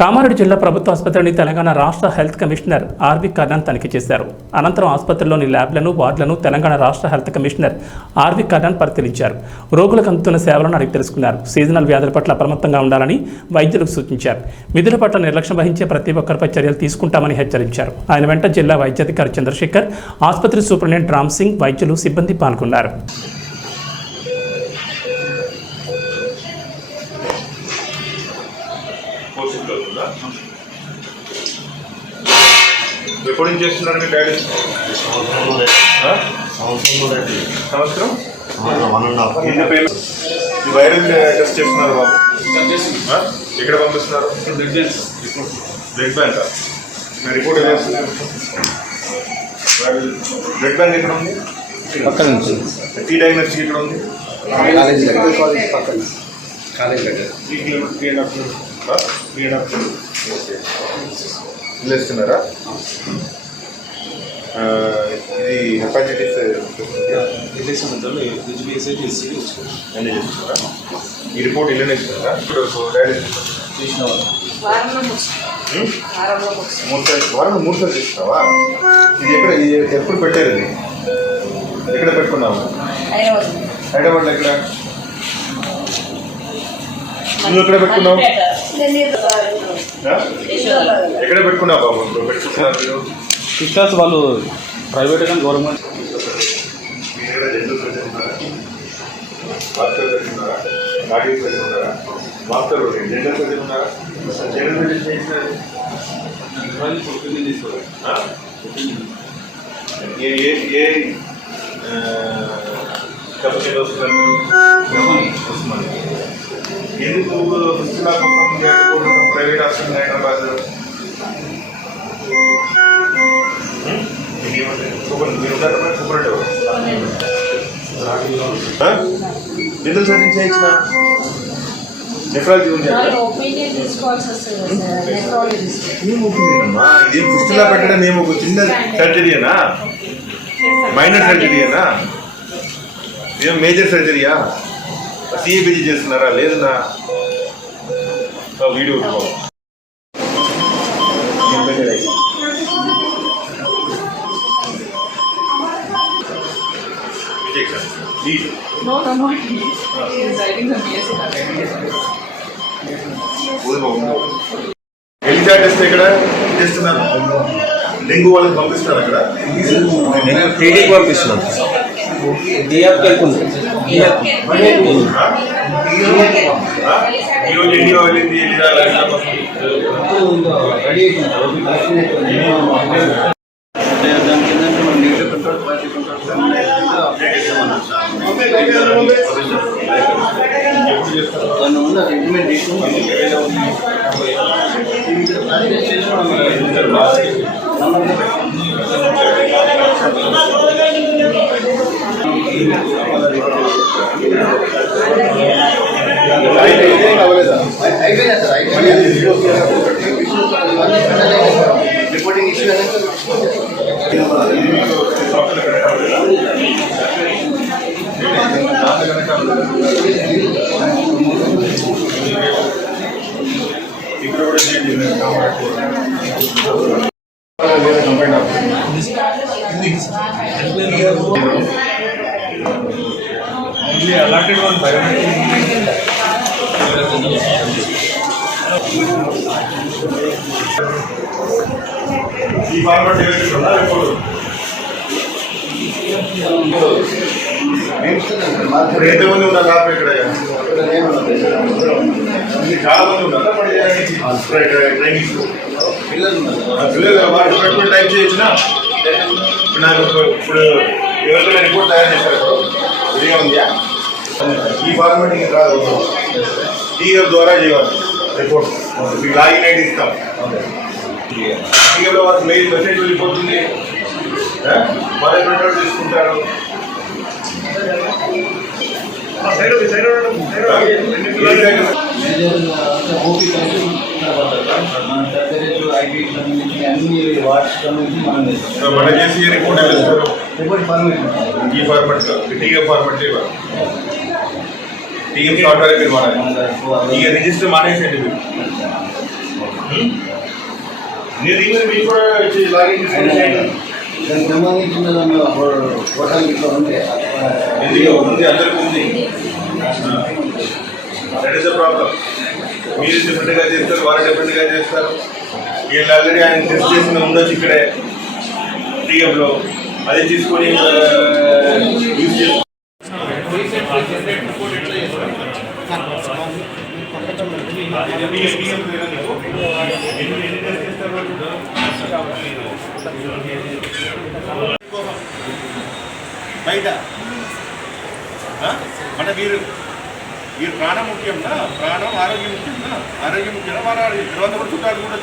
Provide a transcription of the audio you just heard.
కామారెడ్డి జిల్లా ప్రభుత్వ ఆసుపత్రిని తెలంగాణ రాష్ట్ర హెల్త్ కమిషనర్ ఆర్వి కర్ణన్ తనిఖీ చేశారు. అనంతరం ఆసుపత్రిలోని ల్యాబ్లను, వార్డులను తెలంగాణ రాష్ట్ర హెల్త్ కమిషనర్ ఆర్వి కర్ణన్ పరిశీలించారు. రోగులకు అందుతున్న సేవలను అడిగి తెలుసుకున్నారు. సీజనల్ వ్యాధుల పట్ల అప్రమత్తంగా ఉండాలని వైద్యులకు సూచించారు. విధుల పట్ల నిర్లక్ష్యం వహించే ప్రతి ఒక్కరిపై చర్యలు తీసుకుంటామని హెచ్చరించారు. ఆయన వెంట జిల్లా వైద్యాధికారి చంద్రశేఖర్, ఆసుపత్రి సూపరింటెండెంట్ రామ్ సింగ్, వైద్యులు, సిబ్బంది పాల్గొన్నారు. రిపోర్టింగ్ చేస్తున్నారు మీ డాడీ సంవత్సరం ఈ వైరల్ టెస్ట్ చేస్తున్నారు బాబు. ఎక్కడ పంపిస్తున్నారు? Blood bank. Report blood bank ఎక్కడ ఉంది? పక్కన నుంచి. టీ డయాగ్నోస్టిక్ ఎక్కడ ఉంది? ఇస్తున్నారా? ఇది హెపాటైటిస్ అన్నీ చేస్తున్నారా? ఈ రిపోర్ట్ ఇల్లు ఇస్తున్నారా? మూడు సార్లు చేస్తున్నావా? ఇది ఎప్పుడు పెట్టారు? ఇది ఎక్కడ పెట్టుకున్నావు? హైదరాబాద్లో ఎక్కడ? నువ్వు ఎక్కడ పెట్టుకున్నావు? ఎక్కడ పెట్టుకున్నావు బాబు? పెట్టుకున్నారు సిస్టర్స్ వాళ్ళు ప్రైవేట్ కానీ గవర్నమెంట్. ఎందుకు private hospital Hyderabad general surgeon చేయించిన నెఫ్రాలజీ ఉంది. ఇది పుష్టిలా పెట్టడం మేము ఒక చిన్న సర్జరీనా, మైనర్ సర్జరీనా, ఇదేం మేజర్ సర్జరీయా? సిఏబిజీ చేస్తున్నారా? లేదన్నా వీడియో ఎలిజా టెస్ట్ ఎక్కడ చేస్తున్నారు? డెంగ్యూ వాళ్ళకి పంపిస్తున్నారు. అక్కడ టీడీకి పంపిస్తున్నాం. ఈరోజు ఎన్డీఓ వెళ్ళింది. రిపోర్టింగ్ ఇష్యూ ఇక్కడ కూడా అలాంటి ఈ ఫార్మాట్ ఎంతమంది ఉన్నారు ఇక్కడ? చాలా మంది ఉన్నారు. ట్రైనింగ్ పిల్లలు టైప్ చేయొచ్చిన నాకు ఇప్పుడు ఎవరికైనా రిపోర్ట్ తయారు చేశారు. ఇదిగా ఉందా? ఈ ఫార్మాటింగ్ కాదు, టీఎఫ్ ద్వారా చేయాలి రిపోర్ట్. మీకు లాగిన్ ఐడి ఇస్తాం. టీఎఫ్లో వాళ్ళకి మెయిల్ మెసేజ్ వెళ్ళిపోతుంది. వాళ్ళే ప్రింట్అవుట్ తీసుకుంటారు. మన చేసి రిపోర్ట్ ఈ ఫార్మాట్ టీఎఫ్ ఫార్మాట్ ఇవ్వాలి. టీఎఫ్ సాఫ్ట్వేర్ మీరు వాడాలి. ఇక రిజిస్టర్ మానేసేయండి మీరు. మీరు దిగులు మీకు కూడా లాగిన్ చేసుకోండి. దానికి సంబంధించిన హోటల్ ఇట్లా ఉంటే ఎందుకు ఉంది, అందరికీ ఉంది. That is the problem. మీరు డిఫరెంట్గా చేస్తారు, వాళ్ళు డిఫరెంట్గా చేస్తారు. వీళ్ళు ఆల్రెడీ ఆయన టెస్ట్ చేసిన ఉండొచ్చు ఇక్కడే టీఎఫ్లో, అది తీసుకొని యూజ్ చేస్తారు. బయట మన మీరు ప్రాణం ముఖ్యంగా, ప్రాణం ఆరోగ్యం ముఖ్యంగా, ఆరోగ్యం ముఖ్యంగా మన తర్వాత కూడా చుట్టాలు కూడా